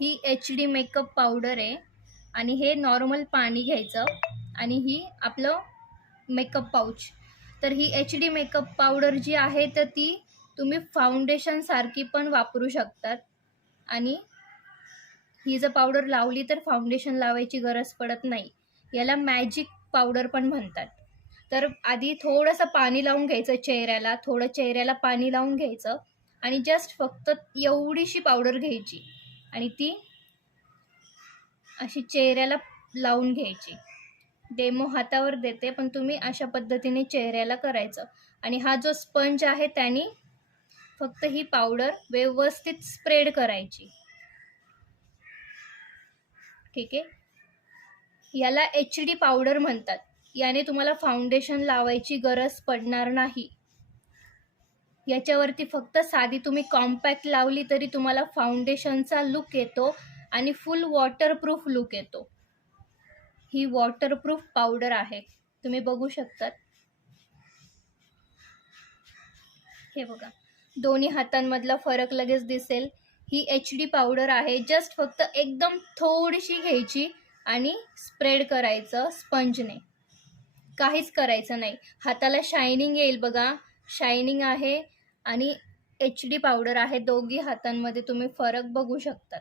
ही HD makeup powder आहे आणि हे नॉर्मल पाणी घ्यायचं आणि ही आपलं मेकअप पाऊच. तर ही HD मेकअप पावडर जी आहे तर ती तुम्ही फाउंडेशन सारखी पण वापरू शकतात आणि ही जर पावडर लावली तर फाउंडेशन लावायची गरज पडत नाही. याला मॅजिक पावडर पण म्हणतात. तर आधी थोडंसं पाणी लावून घ्यायचं चेहऱ्याला, थोडं चेहऱ्याला पाणी लावून घ्यायचं आणि जस्ट फक्त एवढीशी पावडर घ्यायची आणि ती अशी चेहऱ्याला लावून घ्यायची. डेमो हातावर देते, पण तुम्ही अशा पद्धतीने चेहऱ्याला करायचं आणि हा जो स्पंज आहे त्याने फक्त ही पावडर व्यवस्थित स्प्रेड करायची. ठीक आहे. याला HD पावडर म्हणतात. याने तुम्हाला फाउंडेशन लावायची गरज पडणार नाही. याच्यावरती फक्त साधी तुम्ही कॉम्पॅक्ट लावली तरी तुम्हाला फाउंडेशनचा लुक येतो आणि फुल वॉटरप्रूफ लुक येतो. ही वॉटरप्रूफ पावडर आहे, तुम्ही बघू शकतात. हे बघा, दोन्ही हातांमधला फरक लगेच दिसेल. ही HD पावडर आहे. जस्ट फक्त एकदम थोडीशी घ्यायची आणि स्प्रेड करायचं स्पंजने. काहीच करायचं नाही. हाताला शायनिंग येईल बघा, शायनिंग आहे आणि HD पावडर आहे. दोघी हातांमध्ये तुम्ही फरक बघू शकतात.